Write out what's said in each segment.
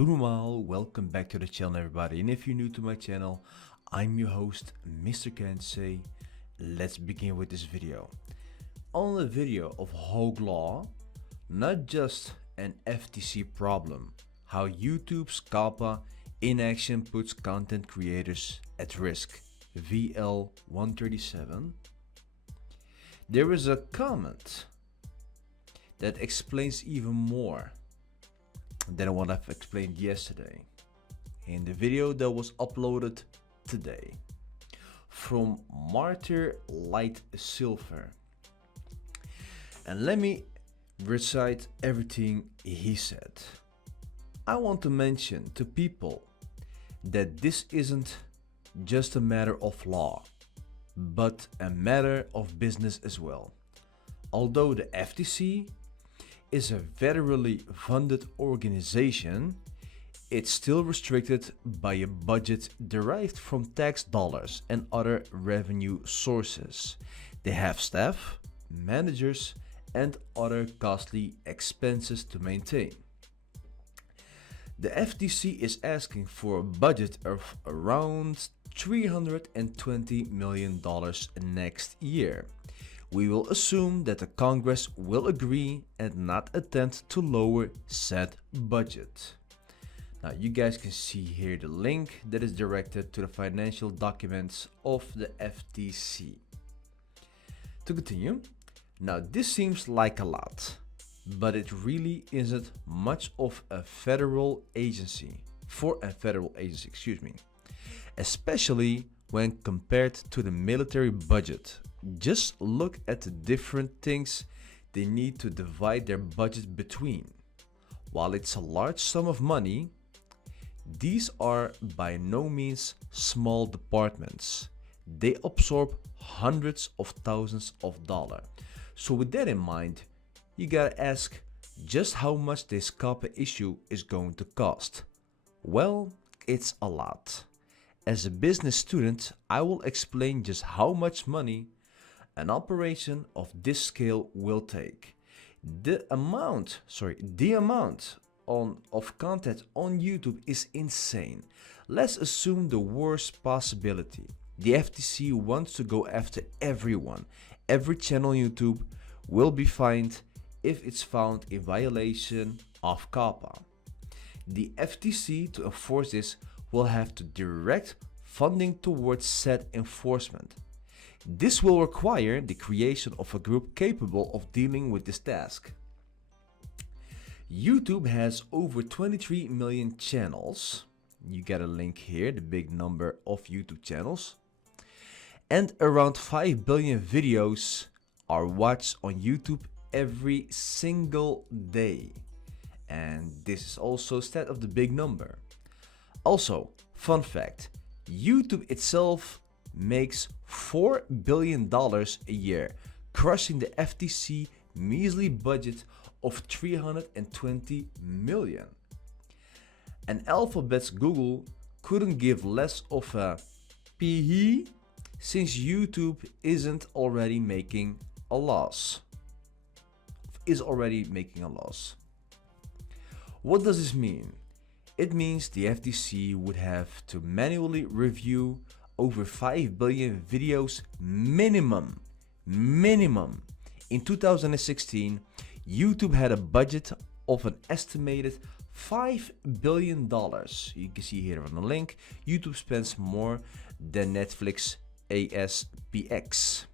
Hallo normaal, welcome back to the channel everybody, and if you're new to my channel, I'm your host Mr. Kensei. Let's begin with this video. On the video of Hogue Law, not just an FTC problem, how YouTube's COPPA inaction puts content creators at risk, VL 137, there is a comment that explains even more than what I've explained yesterday in the video that was uploaded today from Martyr Light Silver. And let me recite everything he said. I want to mention to people that this isn't just a matter of law, but a matter of business as well. Although the FTC is a federally funded organization, it's still restricted by a budget derived from tax dollars and other revenue sources. They have staff, managers, and other costly expenses to maintain. The FTC is asking for a budget of around $320 million next year. We will assume that the Congress will agree and not attempt to lower said budget. Now you guys can see here the link that is directed to the financial documents of the FTC. To continue, now this seems like a lot, but it really isn't much of a federal agency, especially when compared to the military budget. Just look at the different things they need to divide their budget between. While it's a large sum of money, these are by no means small departments. They absorb hundreds of thousands of dollars. So with that in mind, you gotta ask just how much this COPPA issue is going to cost. Well, it's a lot. As a business student, I will explain just how much money an operation of this scale will take. The amount of content on YouTube is insane. Let's assume the worst possibility. The FTC wants to go after everyone. Every channel on YouTube will be fined if it's found in violation of COPPA. The FTC, to enforce this, will have to direct funding towards said enforcement. This will require the creation of a group capable of dealing with this task. YouTube has over 23 million channels. You get a link here, the big number of YouTube channels. And around 5 billion videos are watched on YouTube every single day. And this is also a stat of the big number. Also, fun fact, YouTube itself makes $4 billion a year, crushing the FTC measly budget of $320 million. And Alphabet's Google couldn't give less of a PE since YouTube isn't already making a loss. What does this mean? It means the FTC would have to manually review over 5 billion videos minimum. In 2016, YouTube had a budget of an estimated $5 billion. You can see here on the link, YouTube spends more than Netflix ASPX.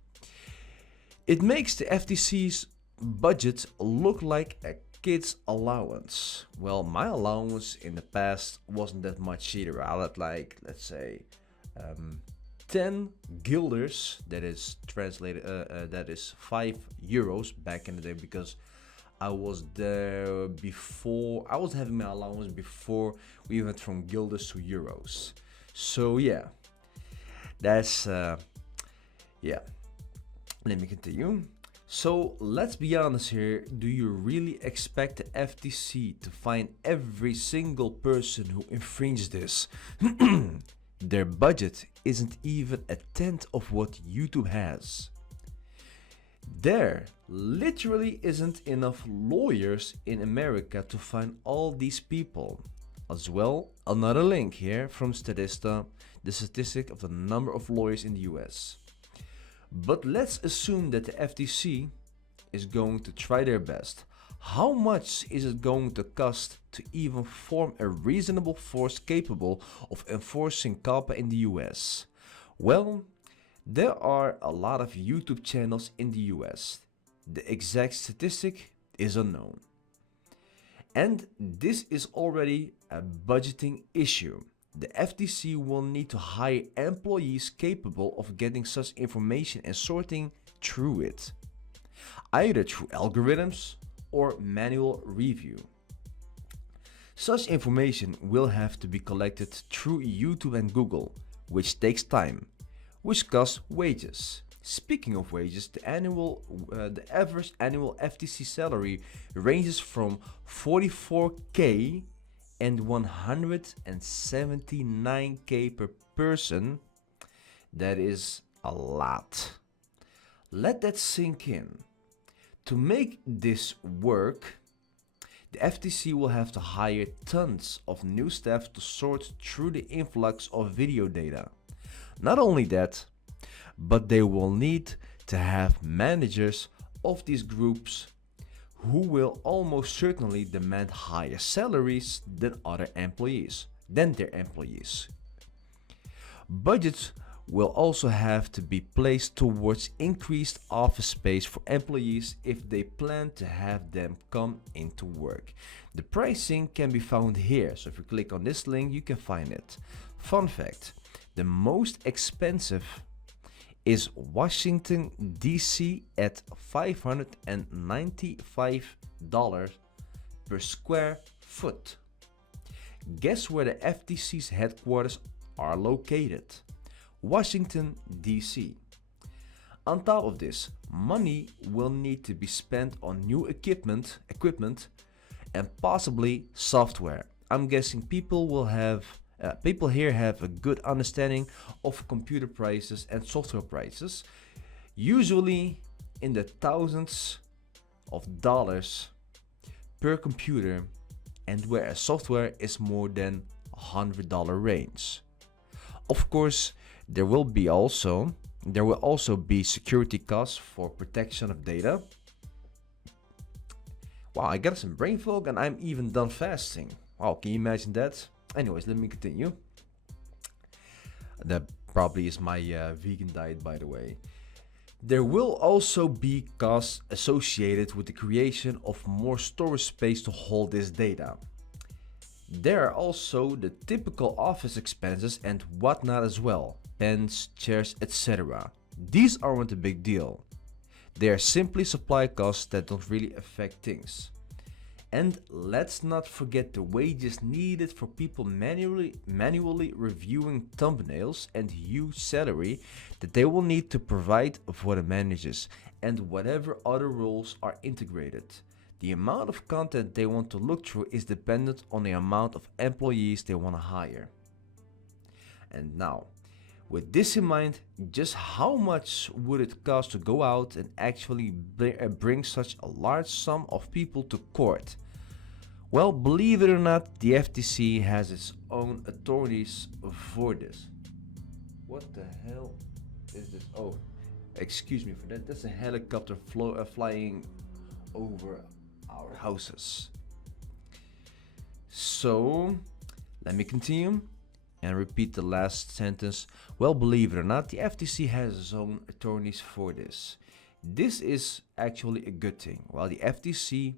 It makes the FTC's budget look like a kid's allowance. Well, my allowance in the past wasn't that much either. I had like, let's say, 10 guilders, that is translated, that is €5 back in the day, because I was there before, I was having my allowance before we went from guilders to euros. So yeah, that's, yeah, let me continue. So let's be honest here, do you really expect the FTC to fine every single person who infringes this? Their budget isn't even a tenth of what YouTube has. There literally isn't enough lawyers in America to find all these people. as well another link here from Statista, the statistic of the number of lawyers in the US. But let's assume that the FTC is going to try their best. How much is it going to cost to even form a reasonable force capable of enforcing COPPA in the US? Well, there are a lot of YouTube channels in the US. The exact statistic is unknown. And this is already a budgeting issue. The FTC will need to hire employees capable of getting such information and sorting through it, either through algorithms or manual review. Such information will have to be collected through YouTube and Google, which takes time, which costs wages. Speaking of wages, the average annual FTC salary ranges from $44K and $179K per person. That is a lot. Let that sink in. To make this work, the FTC will have to hire tons of new staff to sort through the influx of video data. Not only that, but they will need to have managers of these groups who will almost certainly demand higher salaries than their employees. Budgets will also have to be placed towards increased office space for employees if they plan to have them come into work. The pricing can be found here, so if you click on this link you can find it. Fun fact, the most expensive is Washington DC at $595 per square foot. Guess where the FTC's headquarters are located? Washington DC. On top of this, money will need to be spent on new equipment and possibly software. I'm guessing people here have a good understanding of computer prices and software prices, usually in the thousands of dollars per computer, and where a software is more than $100 range. Of course, there will also be security costs for protection of data. Wow, I got some brain fog and I'm even done fasting. Wow, can you imagine that? Anyways, let me continue. That probably is my vegan diet, by the way. There will also be costs associated with the creation of more storage space to hold this data. There are also the typical office expenses and whatnot as well, pens, chairs, etc. These aren't a big deal. They are simply supply costs that don't really affect things. And let's not forget the wages needed for people manually reviewing thumbnails and huge salary that they will need to provide for the managers and whatever other roles are integrated. The amount of content they want to look through is dependent on the amount of employees they want to hire. And now, with this in mind, just how much would it cost to go out and actually bring such a large sum of people to court? Well, believe it or not, the FTC has its own attorneys for this. What the hell is this? Oh, excuse me for that. That's a helicopter flying over our houses. So, let me continue and repeat the last sentence. Well, believe it or not, the FTC has its own attorneys for this. This is actually a good thing. While the FTC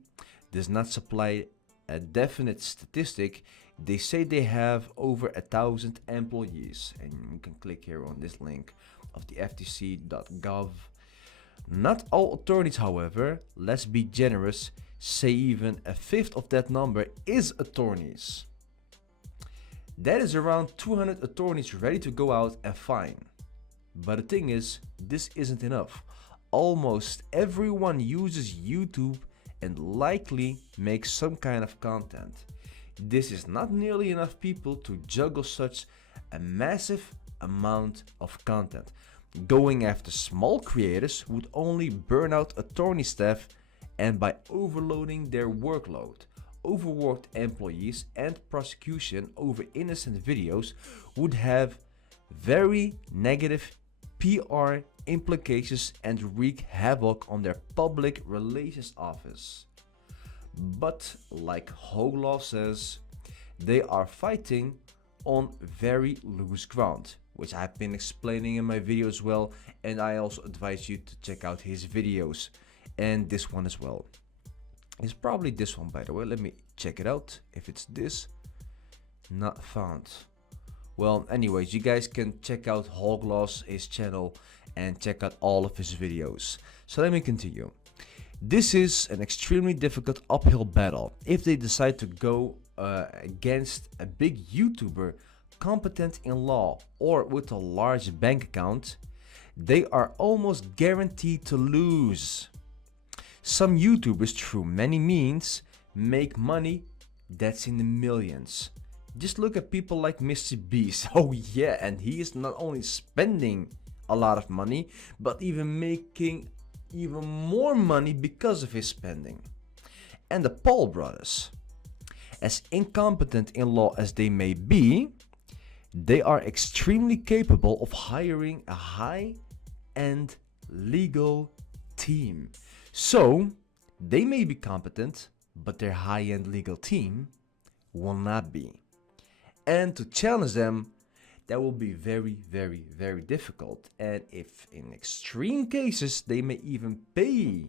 does not supply a definite statistic, they say they have over 1,000 employees, and you can click here on this link of the ftc.gov. Not all attorneys, however, let's be generous, say even a fifth of that number is attorneys. That is around 200 attorneys ready to go out and fine. But the thing is, this isn't enough. Almost everyone uses YouTube and likely makes some kind of content. This is not nearly enough people to juggle such a massive amount of content. Going after small creators would only burn out attorney staff, and by overloading their workload. overworked employees and prosecution over innocent videos would have very negative PR implications and wreak havoc on their public relations office. But like Hoglaw says, they are fighting on very loose ground, which I've been explaining in my video as well, and I also advise you to check out his videos and this one as well. It's probably this one, by the way. Let me check it out. If it's this, not found. Well, anyways, you guys can check out Hoglaw's his channel and check out all of his videos. So let me continue. This is an extremely difficult uphill battle. If they decide to go against a big YouTuber competent in law or with a large bank account, they are almost guaranteed to lose. Some YouTubers, through many means, make money that's in the millions. Just look at people like Mr. Beast. Oh yeah, and he is not only spending a lot of money, but even making even more money because of his spending. And the Paul brothers, as incompetent in law as they may be, they are extremely capable of hiring a high-end legal team. So, they may be competent, but their high-end legal team will not be. And to challenge them, that will be very, very, very difficult. And if in extreme cases, they may even pay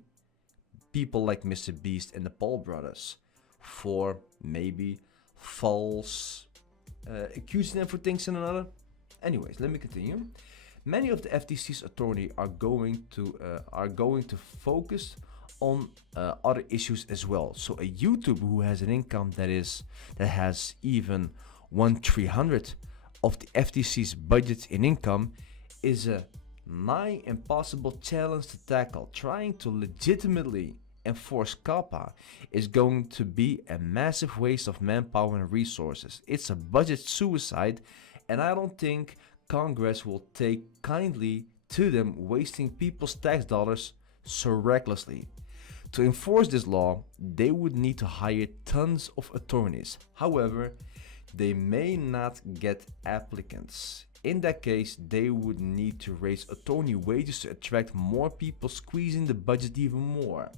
people like Mr. Beast and the Paul brothers for maybe false accusing them for things and another. Anyways, let me continue. Many of the FTC's attorneys are going to focus on other issues as well. So a YouTuber who has an income that has even 1/300 of the FTC's budget in income is a nigh impossible challenge to tackle. Trying to legitimately enforce COPPA is going to be a massive waste of manpower and resources. It's a budget suicide, and I don't think Congress will take kindly to them wasting people's tax dollars so recklessly. To enforce this law, they would need to hire tons of attorneys. However, they may not get applicants. In that case, they would need to raise attorney wages to attract more people, squeezing the budget even more.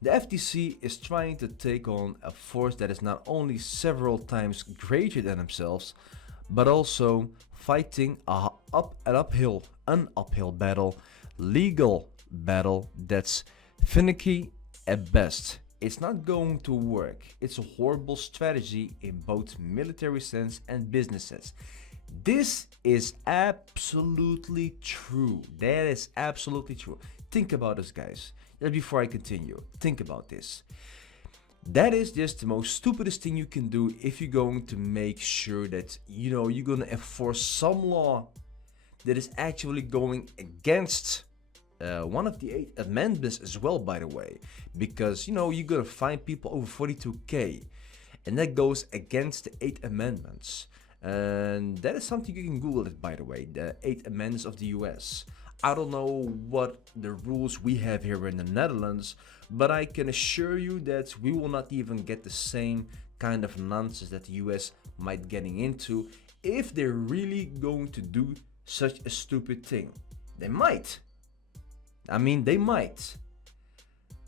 The FTC is trying to take on a force that is not only several times greater than themselves, but also fighting an uphill battle, legal battle that's finicky at best. It's not going to work. It's a horrible strategy in both military sense and business sense. This is absolutely true. That is absolutely true. Think about this, guys. Just before I continue, think about this. That is just the most stupidest thing you can do if you're going to make sure that, you're going to enforce some law that is actually going against one of the 8 amendments as well, by the way, because you're going to find people over 42k, and that goes against the 8 amendments. And that is something you can Google it, by the way, the 8 amendments of the US. I don't know what the rules we have here in the Netherlands, but I can assure you that we will not even get the same kind of nonsense that the US might getting into if they're really going to do such a stupid thing. They might. I mean, they might.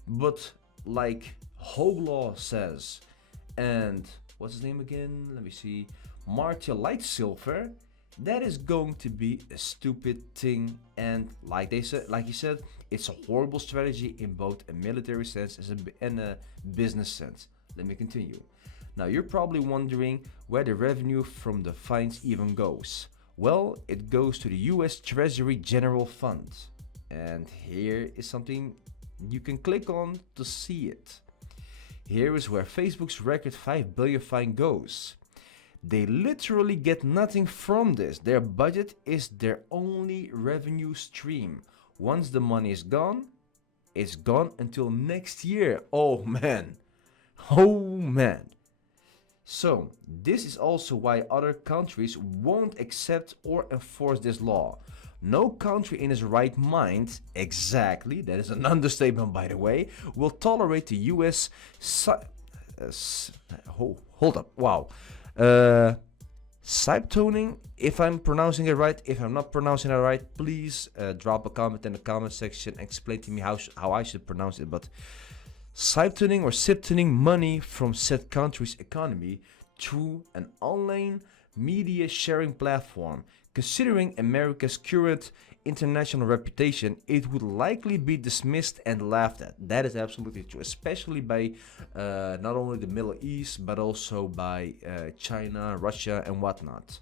But like Hoglaw says, and what's his name again? Let me see. Martia Lightsilver, that is going to be a stupid thing, and like he said, it's a horrible strategy in both a military sense and a business sense. Let me continue. Now you're probably wondering where the revenue from the fines even goes. Well, it goes to the US Treasury General Fund, and here is something you can click on to see it. Here is where Facebook's record 5 billion fine goes. They literally get nothing from this. Their budget is their only revenue stream. Once the money is gone, it's gone until next year. Oh man. Oh man. So, this is also why other countries won't accept or enforce this law. No country in its right mind, exactly, that is an understatement by the way, will tolerate the US hold up, wow. Siptoning, if I'm pronouncing it right. If I'm not pronouncing it right, please drop a comment in the comment section. Explain to me how I should pronounce it. But siptoning or siptoning money from said country's economy through an online media sharing platform. Considering America's current international reputation, it would likely be dismissed and laughed at. That is absolutely true, especially by not only the Middle East, but also by China, Russia, and whatnot.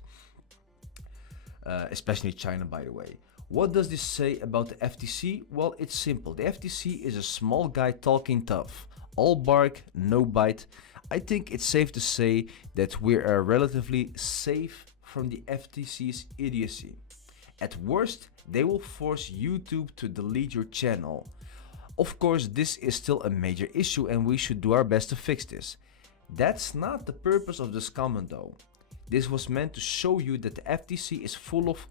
Especially China, by the way. What does this say about the FTC? Well, it's simple. The FTC is a small guy talking tough. All bark, no bite. I think it's safe to say that we are relatively safe from the FTC's idiocy. At worst, they will force YouTube to delete your channel. Of course, this is still a major issue and we should do our best to fix this. That's not the purpose of this comment though. This was meant to show you that the FTC is full of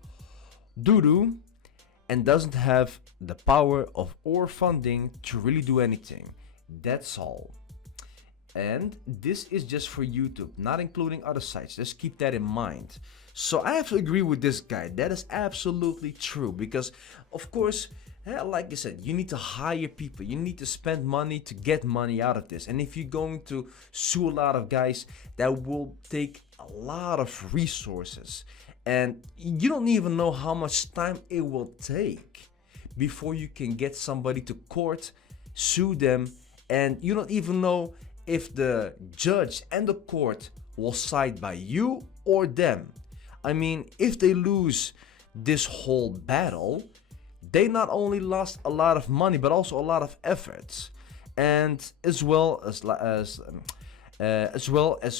doo-doo and doesn't have the power of or funding to really do anything. That's all. And this is just for YouTube, not including other sites. Just keep that in mind. So I have to agree with this guy. That is absolutely true because, of course, like I said, you need to hire people. You need to spend money to get money out of this. And if you're going to sue a lot of guys, that will take a lot of resources. And you don't even know how much time it will take before you can get somebody to court, sue them, and you don't even know if the judge and the court will side by you or them. I mean, if they lose this whole battle, they not only lost a lot of money, but also a lot of efforts. And as well as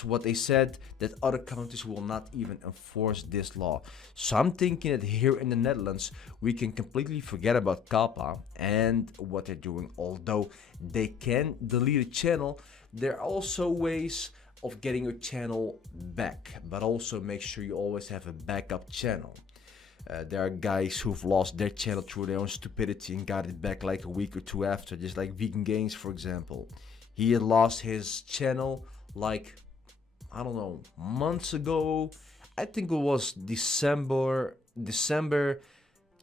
what they said, that other countries will not even enforce this law. So I'm thinking that here in the Netherlands, we can completely forget about COPPA and what they're doing. Although they can delete a channel, there are also ways of getting your channel back, but also make sure you always have a backup channel. There are guys who've lost their channel through their own stupidity and got it back like a week or two after, just like Vegan Games, for example. He had lost his channel like, I don't know, months ago. I think it was December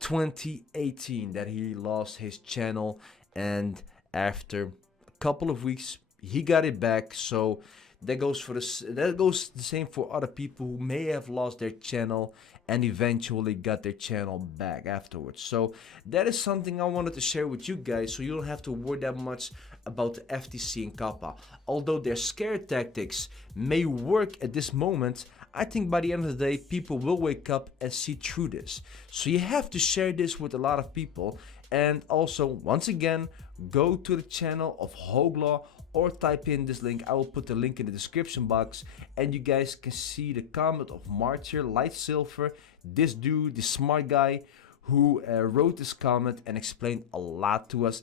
2018 that he lost his channel, and after a couple of weeks he got it back. So that goes the same for other people who may have lost their channel and eventually got their channel back afterwards. So that is something I wanted to share with you guys, so you don't have to worry that much about the FTC and COPPA. Although their scare tactics may work at this moment, I think by the end of the day, people will wake up and see through this. So you have to share this with a lot of people. And also, once again, go to the channel of Hooglaw or type in this link. I will put the link in the description box, and you guys can see the comment of Martyr Light Silver, this dude, this smart guy who wrote this comment and explained a lot to us,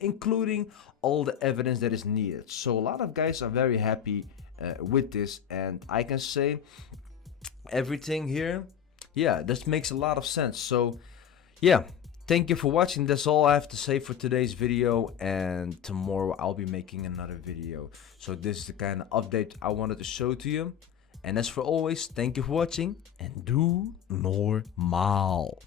including all the evidence that is needed. So a lot of guys are very happy with this, and I can say everything here, yeah, this makes a lot of sense. So yeah, thank you for watching. That's all I have to say for today's video, and tomorrow I'll be making another video. So this is the kind of update I wanted to show to you. And as for always, thank you for watching, and doe normaal.